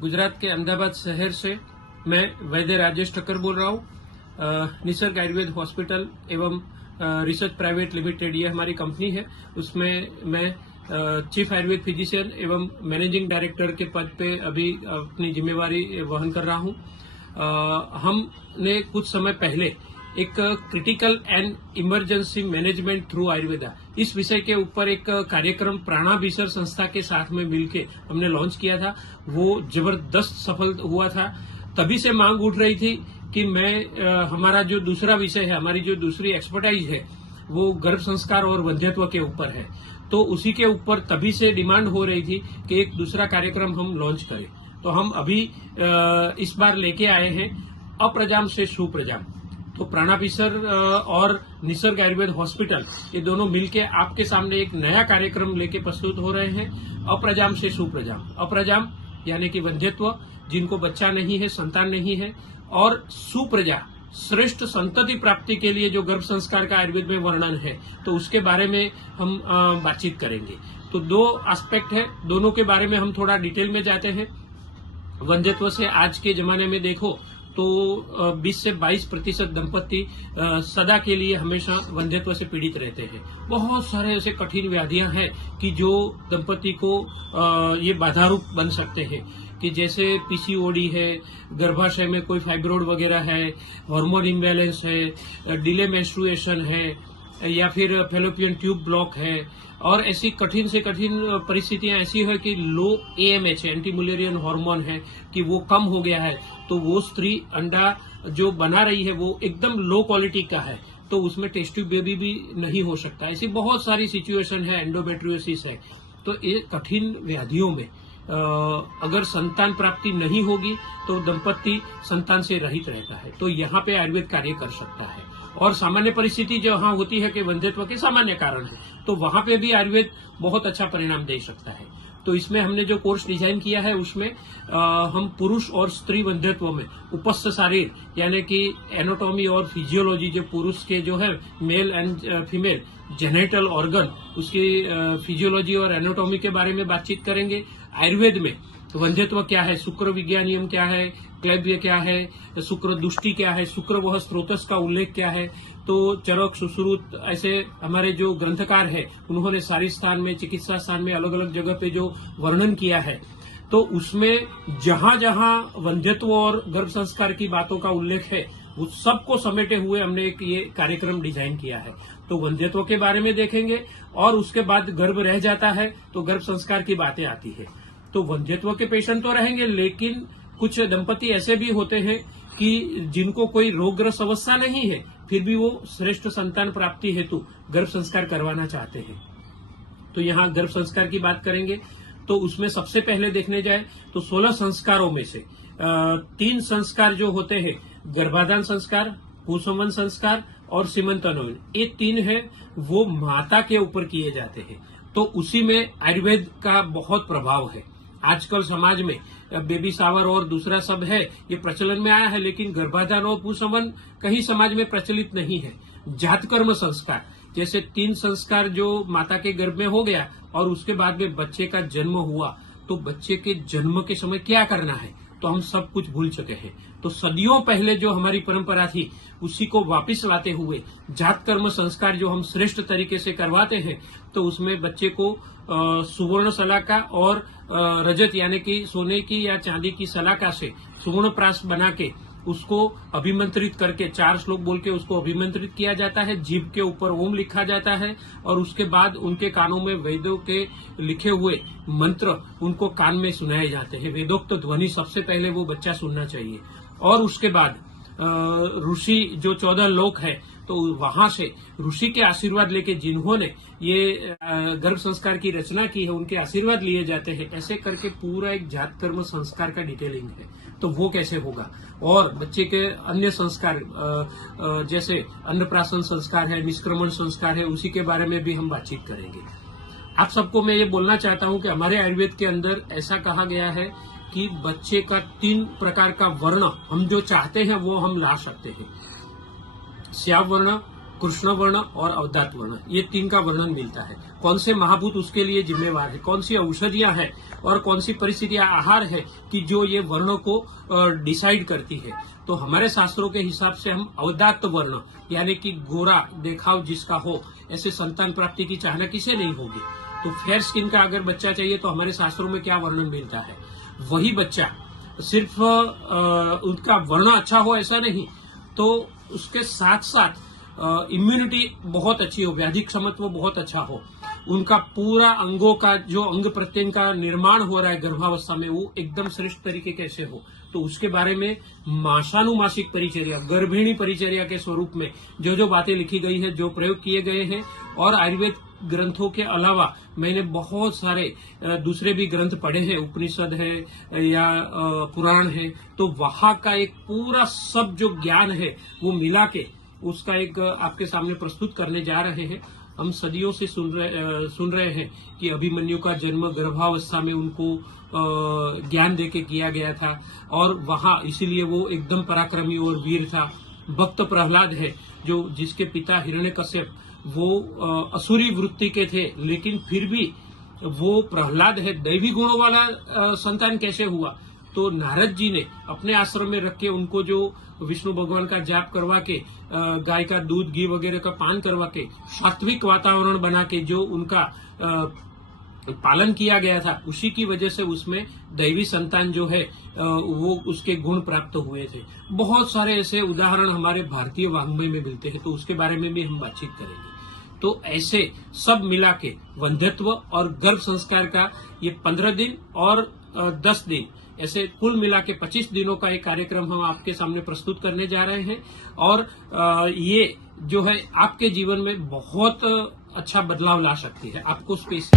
गुजरात के अहमदाबाद शहर से मैं वैद्य राजेश ठक्कर बोल रहा हूँ। निसर्ग आयुर्वेद हॉस्पिटल एवं रिसर्च प्राइवेट लिमिटेड ये हमारी कंपनी है। उसमें मैं चीफ आयुर्वेद फिजिशियन एवं मैनेजिंग डायरेक्टर के पद पे अभी अपनी जिम्मेवारी वहन कर रहा हूँ। हमने कुछ समय पहले एक critical and emergency management through Ayurveda इस विषय के ऊपर एक कार्यक्रम प्राणाभिसर संस्था के साथ में मिलकर हमने लॉन्च किया था। वो जबरदस्त सफल हुआ था। तभी से मांग उठ रही थी कि हमारा जो दूसरा विषय है, हमारी जो दूसरी एक्सपर्टाइज है, वो गर्भ संस्कार और वंध्यत्व के ऊपर है। तो उसी के ऊपर तभी से डिमांड हो रही थी कि एक दूसरा कार्यक्रम हम लॉन्च करें। तो हम अभी इस बार लेके आए हैं अप्रजाम से सुप्रजाम। तो प्राणाभिसर और निसर्ग आयुर्वेद हॉस्पिटल ये दोनों मिलके आपके सामने एक नया कार्यक्रम लेके प्रस्तुत हो रहे हैं, अप्रजाम से सुप्रजाम। अप्रजाम यानी कि वंध्यत्व, जिनको बच्चा नहीं है, संतान नहीं है, और सुप्रजा श्रेष्ठ संतति प्राप्ति के लिए जो गर्भ संस्कार का आयुर्वेद में वर्णन है, तो उसके बारे में हम बातचीत करेंगे। तो दो एस्पेक्ट है, दोनों के बारे में हम थोड़ा डिटेल में जाते हैं। वंध्यत्व से आज के जमाने में देखो तो 20 से 22% दंपति सदा के लिए हमेशा वंध्यत्व से पीड़ित रहते हैं। बहुत सारे ऐसे कठिन व्याधियां हैं कि जो दंपति को ये बाधारूप बन सकते हैं, कि जैसे पीसीओडी है, गर्भाशय में कोई फाइब्रोड वगैरह है, हार्मोन इम्बैलेंस है, डिले मेंस्ट्रुएशन है, या फिर फैलोपियन ट्यूब ब्लॉक है, और ऐसी कठिन से कठिन परिस्थितियां ऐसी है कि लो एएमएच एंटी मुलेरियन हार्मोन है कि वो कम हो गया है, तो वो स्त्री अंडा जो बना रही है वो एकदम लो क्वालिटी का है, तो उसमें टेस्ट ट्यूब बेबी भी नहीं हो सकता। ऐसी बहुत सारी सिचुएशन है, एंडोमेट्रियोसिस है। तो ये कठिन व्याधियों में अगर संतान प्राप्ति नहीं होगी तो दंपति संतान से रहित रहता है। तो यहाँ पे आयुर्वेद कार्य कर सकता है। और सामान्य परिस्थिति जहाँ होती है कि वंध्यत्व के सामान्य कारण है, तो वहां पे भी आयुर्वेद बहुत अच्छा परिणाम दे सकता है। तो इसमें हमने जो कोर्स डिजाइन किया है उसमें हम पुरुष और स्त्री वंध्यत्व में उपस्थ शरीर यानी कि एनाटॉमी और फिजियोलॉजी, जो पुरुष के जो है male and female genital organ, उसकी फिजियोलॉजी और एनाटॉमी के बारे में बातचीत करेंगे। आयुर्वेद में वंध्यत्व क्या है, शुक्र विज्ञानियम क्या है, क्लैब्य क्या है, शुक्र दुष्टि क्या है, शुक्र वह स्रोतस का उल्लेख क्या है। तो चरक, सुश्रुत, ऐसे हमारे जो ग्रंथकार है उन्होंने सारी स्थान में, चिकित्सा स्थान में अलग अलग जगह पे जो वर्णन किया है, तो उसमें जहां जहां वंध्यत्व और गर्भ संस्कार की बातों का उल्लेख है उस सबको समेटे हुए हमने एक ये कार्यक्रम डिजाइन किया है। तो वंध्यत्व के बारे में देखेंगे और उसके बाद गर्भ रह जाता है तो गर्भ संस्कार की बातें आती है। तो वंध्यत्व के पेशेंट तो रहेंगे, लेकिन कुछ दंपति ऐसे भी होते हैं कि जिनको कोई रोगग्रस्त अवस्था नहीं है, फिर भी वो श्रेष्ठ संतान प्राप्ति हेतु गर्भ संस्कार करवाना चाहते हैं। तो यहाँ गर्भ संस्कार की बात करेंगे। तो उसमें सबसे पहले देखने जाए तो 16 संस्कारों में से 3 संस्कार जो होते हैं, गर्भाधान संस्कार, कुसंवन संस्कार और सीमंतनोन, ये 3 है वो माता के ऊपर किए जाते हैं। तो उसी में आयुर्वेद का बहुत प्रभाव है। आजकल समाज में बेबी शावर और दूसरा सब है, ये प्रचलन में आया है, लेकिन गर्भाधान और कुसंवन कहीं समाज में प्रचलित नहीं है। जातकर्म संस्कार जैसे 3 संस्कार जो माता के गर्भ में हो गया और उसके बाद में बच्चे का जन्म हुआ, तो बच्चे के जन्म के समय क्या करना है तो हम सब कुछ भूल चुके हैं। तो सदियों पहले जो हमारी परंपरा थी उसी को वापस लाते हुए जातकर्म संस्कार जो हम श्रेष्ठ तरीके से करवाते हैं, तो उसमें बच्चे को सुवर्ण सलाका और रजत यानी कि सोने की या चांदी की सलाका से सुवर्ण प्रास बना के उसको अभिमंत्रित करके 4 श्लोक बोल के उसको अभिमंत्रित किया जाता है। जीभ के ऊपर ओम लिखा जाता है और उसके बाद उनके कानों में वेदों के लिखे हुए मंत्र उनको कान में सुनाए जाते हैं। वेदोक्त ध्वनि सबसे पहले वो बच्चा सुनना चाहिए। और उसके बाद ऋषि जो 14 लोक है, तो वहां से ऋषि के आशीर्वाद लेके जिन्होंने ये गर्भ संस्कार की रचना की है उनके आशीर्वाद लिए जाते हैं। ऐसे करके पूरा एक जातकर्म संस्कार का डिटेलिंग है। तो वो कैसे होगा, और बच्चे के अन्य संस्कार जैसे अन्नप्राशन संस्कार है, निष्क्रमण संस्कार है, उसी के बारे में भी हम बातचीत करेंगे। आप सबको मैं ये बोलना चाहता हूं कि हमारे आयुर्वेद के अंदर ऐसा कहा गया है कि बच्चे का 3 प्रकार का वर्ण हम जो चाहते हैं वो हम ला सकते हैं। श्याम वर्ण, कृष्ण वर्ण और अवदात वर्ण, ये 3 का वर्णन मिलता है। कौन से महाभूत उसके लिए जिम्मेवार है, कौन सी औषधियां हैं और कौन सी परिस्थितियां आहार है कि जो ये वर्णों को डिसाइड करती है। तो हमारे शास्त्रों के हिसाब से हम अवदात वर्ण यानी कि गोरा देखाव जिसका हो, ऐसे संतान प्राप्ति की चाहना किसे नहीं होगी। तो फेयर स्किन का अगर बच्चा चाहिए तो हमारे शास्त्रों में क्या वर्णन मिलता है, वही बच्चा सिर्फ उनका वर्ण अच्छा हो ऐसा नहीं, तो उसके साथ साथ इम्यूनिटी बहुत अच्छी हो, व्याधि क्षमत्व बहुत अच्छा हो, उनका पूरा अंगों का जो अंग प्रत्यंग का निर्माण हो रहा है गर्भावस्था में वो एकदम श्रेष्ठ तरीके कैसे हो। तो उसके बारे में मासानुमासिक परिचर्या, गर्भिणी परिचर्या के स्वरूप में जो जो बातें लिखी गई है, जो प्रयोग किए गए हैं, और आयुर्वेद ग्रंथों के अलावा मैंने बहुत सारे दूसरे भी ग्रंथ पढ़े हैं, उपनिषद है या पुराण है, तो वहां का एक पूरा सब जो ज्ञान है वो मिला के उसका एक आपके सामने प्रस्तुत करने जा रहे हैं। हम सदियों से सुन रहे हैं कि अभिमन्यु का जन्म गर्भावस्था में उनको ज्ञान देके किया गया था, और वहां इसीलिए वो एकदम पराक्रमी और वीर था। भक्त प्रहलाद है जो जिसके पिता हिरण्यकश्यप वो असुरी वृत्ति के थे, लेकिन फिर भी वो प्रहलाद है दैवी गुणों वाला संतान कैसे हुआ। तो नारद जी ने अपने आश्रम में रख के उनको जो विष्णु भगवान का जाप करवा के, गाय का दूध घी वगैरह का पान करवा के, सात्विक वातावरण बना के जो उनका पालन किया गया था, उसी की वजह से उसमें दैवी संतान जो है वो उसके गुण प्राप्त हुए थे। बहुत सारे ऐसे उदाहरण हमारे भारतीय वाङ्मय में मिलते हैं, तो उसके बारे में भी हम बातचीत करेंगे। तो ऐसे सब मिला के वंध्यत्व और गर्भ संस्कार का ये 15 दिन और 10 दिन, ऐसे कुल मिला के 25 दिनों का एक कार्यक्रम हम आपके सामने प्रस्तुत करने जा रहे हैं। और ये जो है आपके जीवन में बहुत अच्छा बदलाव ला सकती है। आपको स्पेस